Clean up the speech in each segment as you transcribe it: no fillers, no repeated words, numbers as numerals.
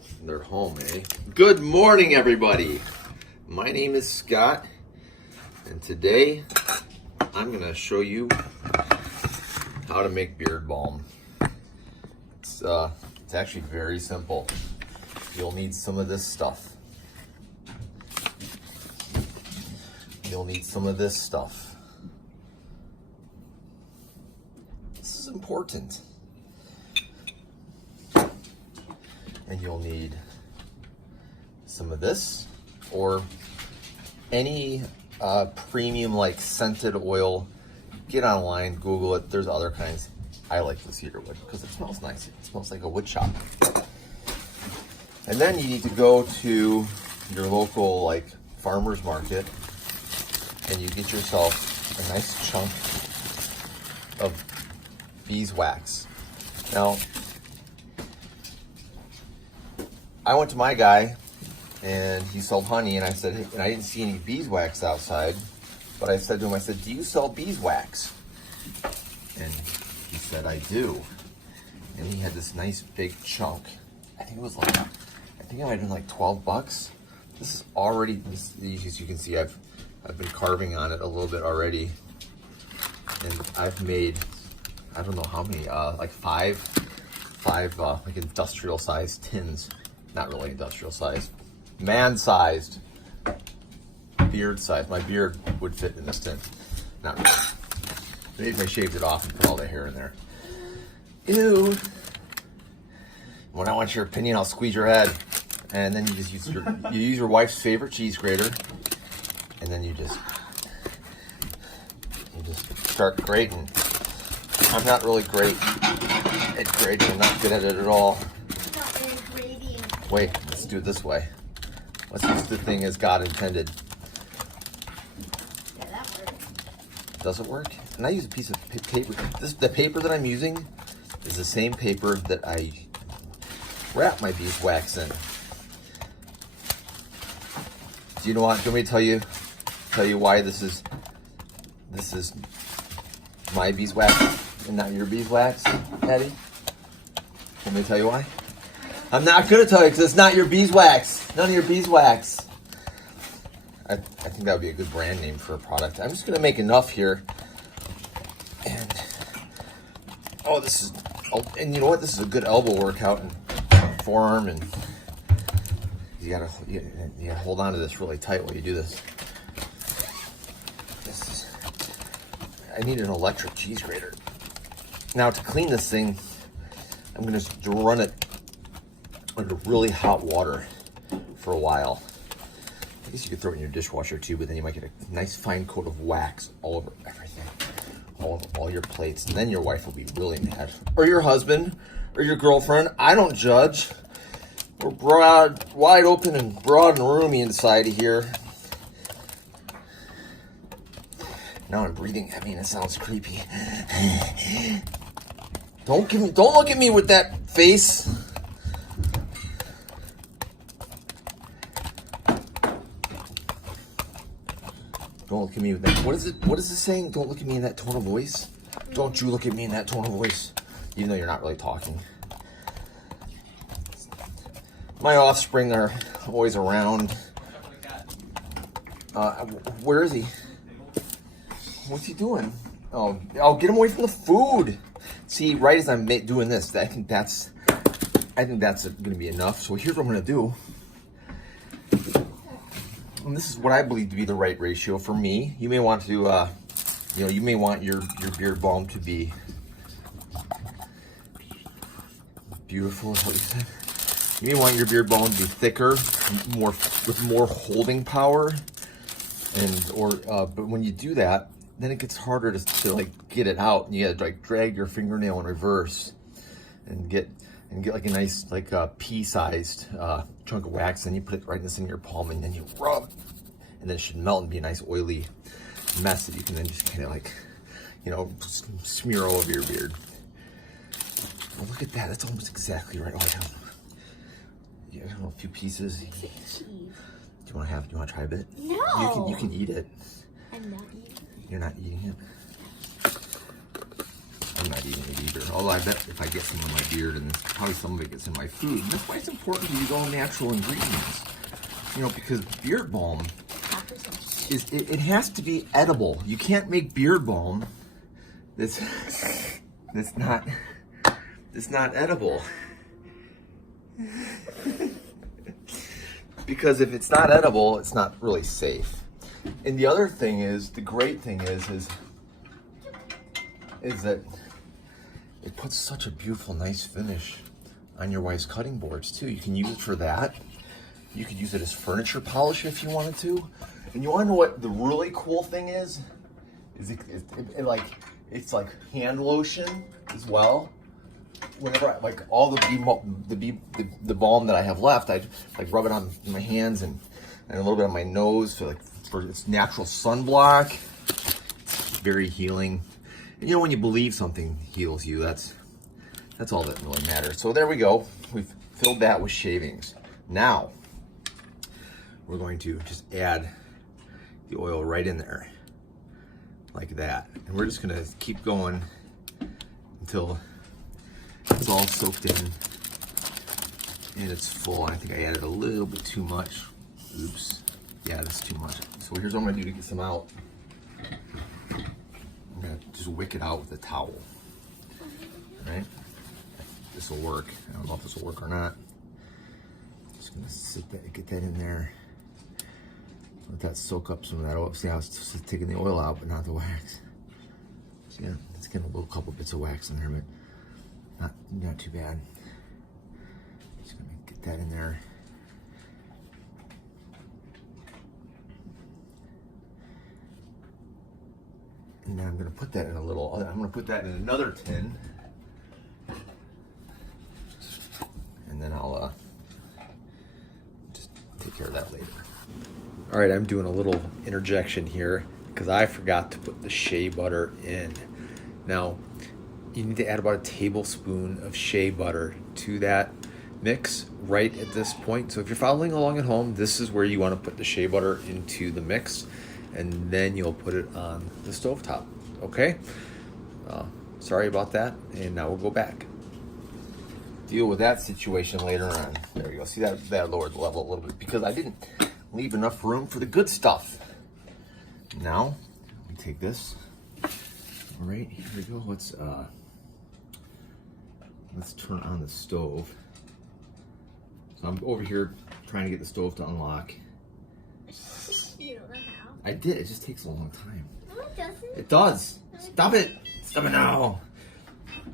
Oh, they're home, eh? Good morning, everybody. My name is Scott, and today I'm going to show you how to make beard balm. It's actually very simple. You'll need some of this stuff. You'll need some of this stuff. This is important. And you'll need some of this or any premium like scented oil. Get online, Google it. There's other kinds. I like the cedar wood because it smells nice. It smells like a wood shop. And then you need to go to your local like farmer's market and you get yourself a nice chunk of beeswax. Now, I went to my guy and he sold honey, and I said, hey, and I didn't see any beeswax outside, but I said to him, I said, do you sell beeswax? And he said, I do. And he had this nice big chunk. I think it might have been like 12 bucks. This is already, as you can see, I've been carving on it a little bit already. And I've made, I don't know how many, like five like industrial sized tins. Not really industrial size, man-sized, beard size. My beard would fit in this tin. Not really. Maybe if I shaved it off and put all the hair in there. Ew. When I want your opinion, I'll squeeze your head. And then you just use your wife's favorite cheese grater. And then you just start grating. I'm not really great at grating. I'm not good at it at all. Wait, let's do it this way. Let's use the thing as God intended. Yeah, that works. Does it work? And I use a piece of paper. The paper that I'm using is the same paper that I wrap my beeswax in. Do you know what? Do you want me to tell you why this is my beeswax and not your beeswax, Patty? Want me to tell you why? I'm not going to tell you because it's not your beeswax. None of your beeswax. I think that would be a good brand name for a product. I'm just going to make enough here. And, and you know what? This is a good elbow workout and forearm. And you got to hold on to this really tight while you do this. I need an electric cheese grater. Now to clean this thing, I'm going to run it under really hot water for a while. I guess you could throw it in your dishwasher too, but then you might get a nice fine coat of wax all over everything, all over all your plates, and then your wife will be really mad. Or your husband, or your girlfriend. I don't judge. We're wide open and broad and roomy inside of here. Now I'm breathing heavy and it sounds creepy. Don't look at me with that face. Don't look at me with that. What is it? What is it saying? Don't look at me in that tone of voice. Don't you look at me in that tone of voice. Even though you're not really talking. My offspring are always around. Where is he? What's he doing? Oh, get him away from the food. See, right as I'm doing this, I think that's going to be enough. So here's what I'm going to do. And this is what I believe to be the right ratio for me. You may want to, you may want your beard balm to be beautiful, is what you said. You may want your beard balm to be thicker, with more holding power, but when you do that, then it gets harder to like get it out, and you gotta like drag your fingernail in reverse, and get like a nice like pea-sized chunk of wax, and you put it right in your palm, and then you rub, and then it should melt and be a nice oily mess that you can then just kind of like, smear all over your beard. Oh, look at that! That's almost exactly right. I don't know, a few pieces. Do you want to try a bit? No. You can eat it. I'm not eating. You're not eating it. I'm not eating it either. Although I bet if I get some in my beard, and probably some of it gets in my food. And that's why it's important to use all natural ingredients. You know, because beard balm it has to be edible. You can't make beard balm that's not edible. Because if it's not edible, it's not really safe. And the other thing is, the great thing is that it puts such a beautiful, nice finish on your wife's cutting boards too. You can use it for that. You could use it as furniture polish if you wanted to. And you want to know what the really cool thing is? It's like hand lotion as well. Whenever all the balm that I have left, I like rub it on my hands and a little bit on my nose for its natural sunblock. It's very healing. And you know, when you believe something heals you, that's all that really matters. So there we go. We've filled that with shavings. Now we're going to just add the oil right in there like that, and we're just gonna keep going until it's all soaked in and it's full. I think I added a little bit too much. Oops. Yeah, that's too much. So here's what I'm gonna do to get some out. I'm gonna just wick it out with a towel. All right? This will work. I don't know if this will work or not. Just gonna get that in there. Let that soak up some of that oil. See how it's just taking the oil out, but not the wax. See, yeah, it's getting a couple bits of wax in there, but not too bad. Just gonna get that in there. And then I'm gonna put that in I'm gonna put that in another tin. And then I'll just take care of that later. All right, I'm doing a little interjection here because I forgot to put the shea butter in. Now, you need to add about a tablespoon of shea butter to that mix right at this point. So if you're following along at home, this is where you want to put the shea butter into the mix, and then you'll put it on the stovetop, okay? Sorry about that, and now we'll go back. Deal with that situation later on. There you go. See, that lowered the level a little bit because I didn't leave enough room for the good stuff. Now, we take this. All right, here we go. Let's turn on the stove. So I'm over here trying to get the stove to unlock. You don't know how. I did. It just takes a long time. No, it doesn't. It does. Stop it. Stop it now.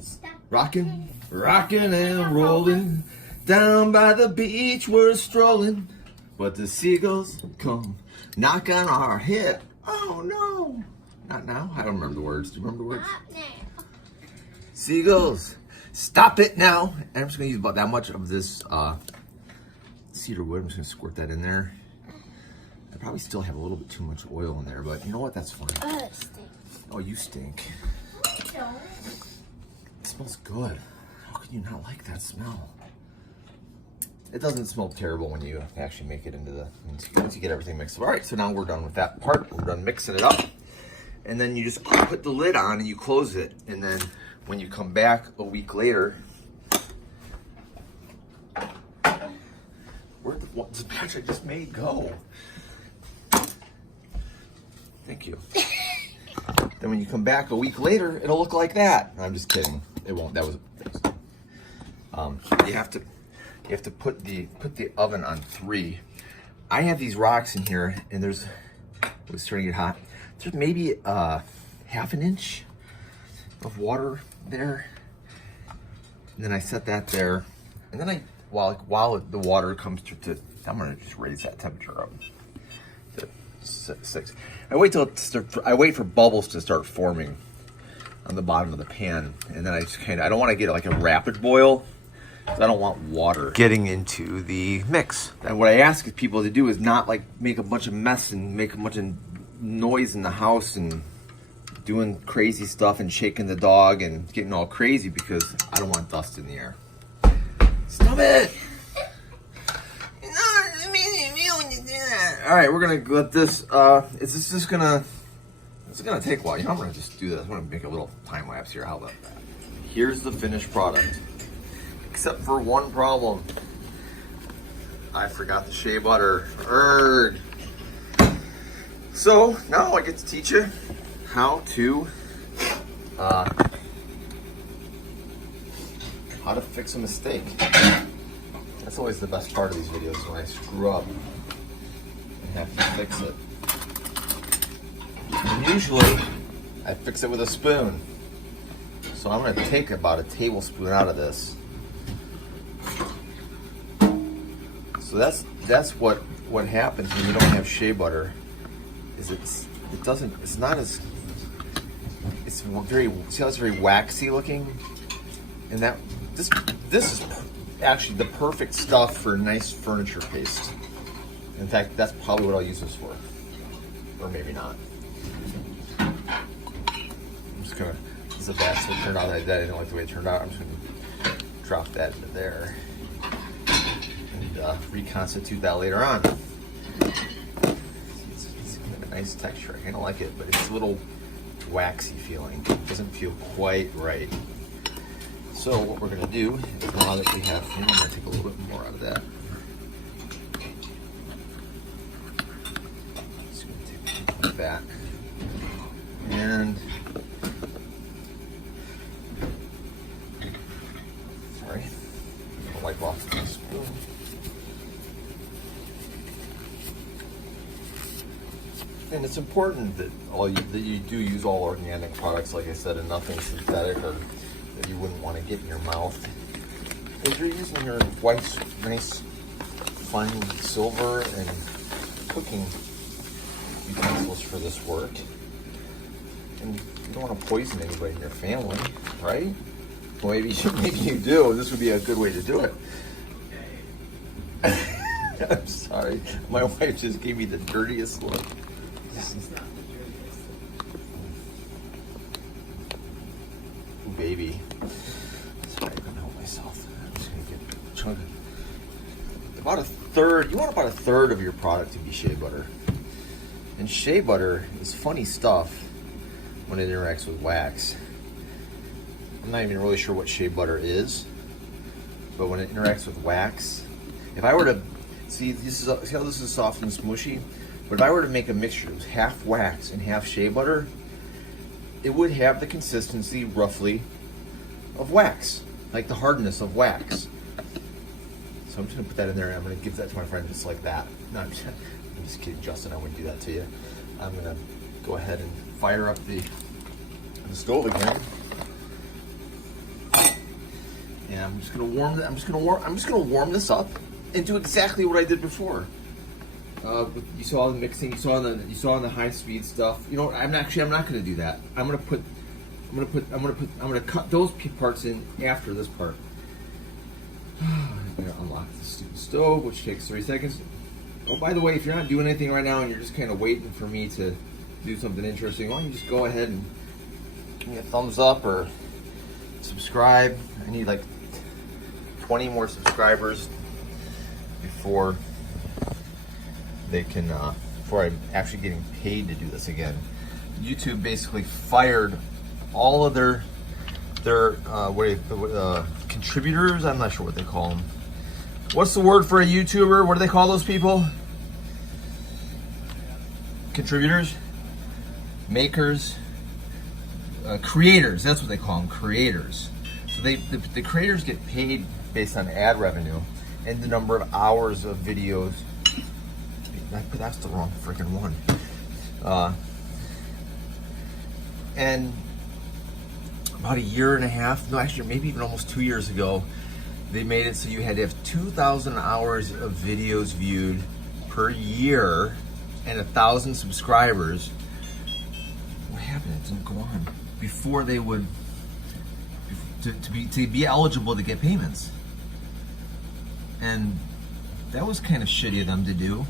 Stop. Rocking and rolling. Down by the beach we're strolling. But the seagulls come knock on our head. Oh no. Not now. I don't remember the words. Do you remember the words? Stop now. Seagulls, stop it now. And I'm just gonna use about that much of this cedar wood. I'm just gonna squirt that in there. I probably still have a little bit too much oil in there, but you know what? That's fine. Oh, it stinks. Oh, you stink. Don't. It smells good. How can you not like that smell? It doesn't smell terrible when you actually make it once you get everything mixed up. All right, so now we're done with that part. We're done mixing it up. And then you just put the lid on and you close it. And then when you come back a week later, where'd the batch I just made go? Thank you. Then when you come back a week later, it'll look like that. I'm just kidding. It won't. That was. You have to put the oven on 3. I have these rocks in here, and it's starting to get hot. There's maybe half an inch of water there, and then I set that there, and then while the water comes to I'm gonna just raise that temperature up to 6. I wait for bubbles to start forming on the bottom of the pan, and then I don't want to get like a rapid boil. I don't want water getting into the mix. And what I ask people to do is not like make a bunch of mess and make a bunch of noise in the house and doing crazy stuff and shaking the dog and getting all crazy because I don't want dust in the air. Stop it! All right, we're gonna let this. Is this just gonna It's gonna take a while. You know, I'm gonna just do this. I'm gonna make a little time lapse here. How about that? Here's the finished product. Except for one problem. I forgot the shea butter. Erg. So now I get to teach you how to fix a mistake. That's always the best part of these videos, when I screw up and have to fix it. And usually I fix it with a spoon. So I'm going to take about a tablespoon out of this. So that's what happens when you don't have shea butter. Is it's very, see how it's very waxy looking? And that this is actually the perfect stuff for nice furniture paste. In fact, that's probably what I'll use this for. Or maybe not. I'm just gonna, this is a bad so it turned out. I didn't like the way it turned out. I'm just gonna drop that into there and reconstitute that later on. It's got a nice texture. I kind of like it, but it's a little waxy feeling. It doesn't feel quite right. So what we're gonna do is, now that we have, I'm gonna take a little bit more out of that. Just gonna take something like that. And sorry, I'm gonna wipe off the spoon. And it's important that you do use all organic products, like I said, and nothing synthetic or that you wouldn't want to get in your mouth. If you're using your wife's nice, fine silver and cooking utensils for this work, and you don't want to poison anybody in your family, right? Well, maybe you do. This would be a good way to do it. I'm sorry, my wife just gave me the dirtiest look. Baby. Sorry, I couldn't help myself. I'm just gonna get a chunk of about a third. You want about a third of your product to be shea butter. And shea butter is funny stuff when it interacts with wax. I'm not even really sure what shea butter is, but when it interacts with wax, if I were to see how this is soft and smushy, but if I were to make a mixture that was half wax and half shea butter, it would have the consistency, roughly, of wax, like the hardness of wax. So I'm just gonna put that in there and I'm gonna give that to my friend just like that. No, I'm just kidding, Justin, I wouldn't do that to you. I'm gonna go ahead and fire up the stove again. And I'm just gonna warm this up and do exactly what I did before. You saw the mixing. You saw the high speed stuff. You know, I'm not going to do that. I'm going to cut those parts in after this part. I'm going to unlock the stupid stove, which takes 3 seconds. Oh, by the way, if you're not doing anything right now and you're just kind of waiting for me to do something interesting, why don't you just go ahead and give me a thumbs up or subscribe. I need like 20 more subscribers before before I'm actually getting paid to do this again. YouTube basically fired all of their contributors. I'm not sure what they call them. What's the word for a YouTuber? What do they call those people? Contributors, makers, creators. That's what they call them, creators. So the creators get paid based on ad revenue and the number of hours of videos. That's the wrong freaking one. And about a year and a half, no, actually maybe even almost 2 years ago, they made it so you had to have 2,000 hours of videos viewed per year and 1,000 subscribers. What happened? It didn't go on before they would to be eligible to get payments. And that was kind of shitty of them to do,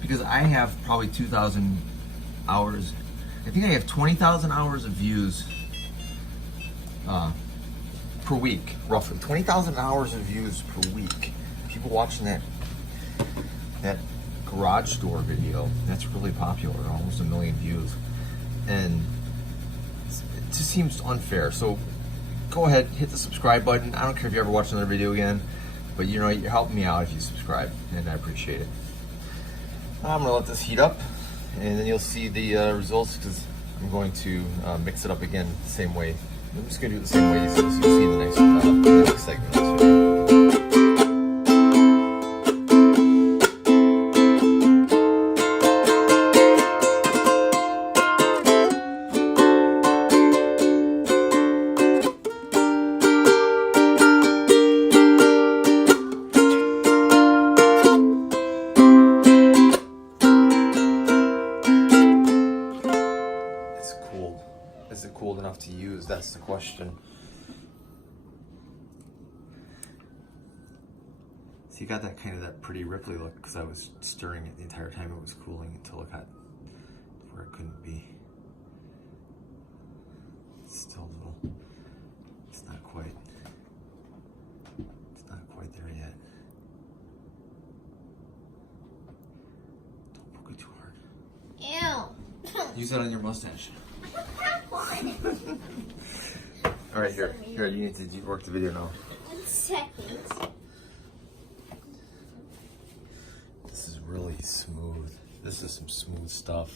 because I have probably 2,000 hours. I think I have 20,000 hours of views per week, roughly 20,000 hours of views per week. People watching that garage door video, that's really popular, almost 1 million views. and it just seems unfair. So go ahead, hit the subscribe button. I don't care if you ever watch another video again, but you know, you're helping me out if you subscribe, and I appreciate it. I'm gonna let this heat up, and then you'll see the results, because I'm going to mix it up again the same way. I'm just gonna do it the same way, so you'll see in the next segment. Is it cold enough to use? That's the question. So you got that kind of that pretty ripply look because I was stirring it the entire time it was cooling until it got where it couldn't be. It's still a little, it's not quite there yet. Don't poke it too hard. Ew. Use that on your mustache. All right, here, you need to work the video now. 1 second. This is really smooth. This is some smooth stuff.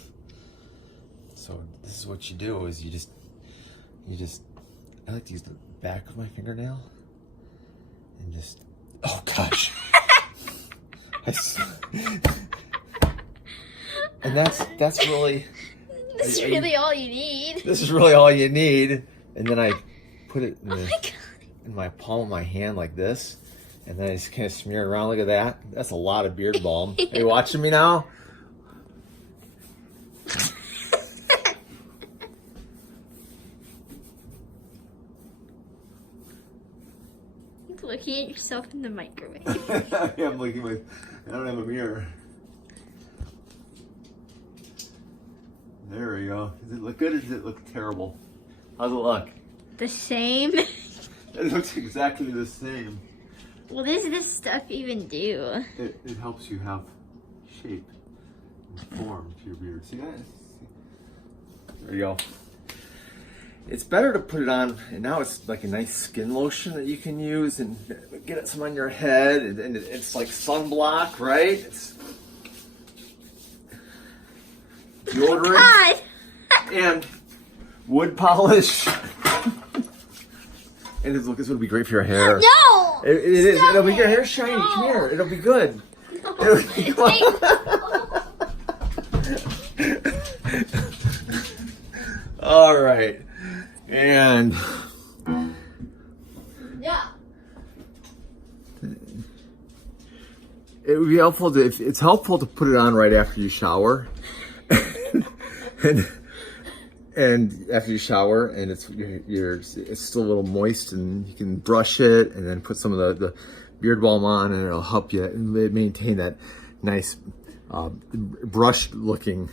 So this is what you do: is you just. I like to use the back of my fingernail and just. Oh gosh. And that's really. This is really all you need. This is really all you need. And then I put it in, God. in my palm of my hand like this. And then I just kind of smear it around. Look at that. That's a lot of beard balm. Are you watching me now? You're looking at yourself in the microwave. Yeah, I'm looking like I don't have a mirror. There we go. Does it look good or does it look terrible? How's it look? The same? It looks exactly the same. What does this stuff even do? It helps you have shape and form to your beard. See that? There you go. It's better to put it on, and now it's like a nice skin lotion that you can use and get some on your head, and it's like sunblock, right? It's deodorant God. and wood polish. And it's going to be great for your hair. No! It is. Stop It'll make your it. hair shiny. No. Come here. It'll be good. No. It'll be All right. And Yeah. it would be helpful to, it's helpful to put it on right after you shower. and after you shower, and it's still a little moist, and you can brush it and then put some of the beard balm on, and it'll help you maintain that nice brushed looking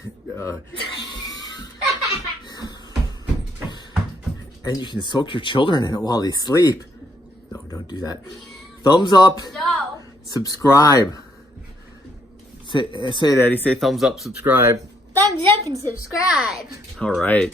and you can soak your children in it while they sleep. No, don't do that. Thumbs up. No. Subscribe. Say it, Eddie. Say thumbs up, subscribe. Thumbs up and subscribe. All right.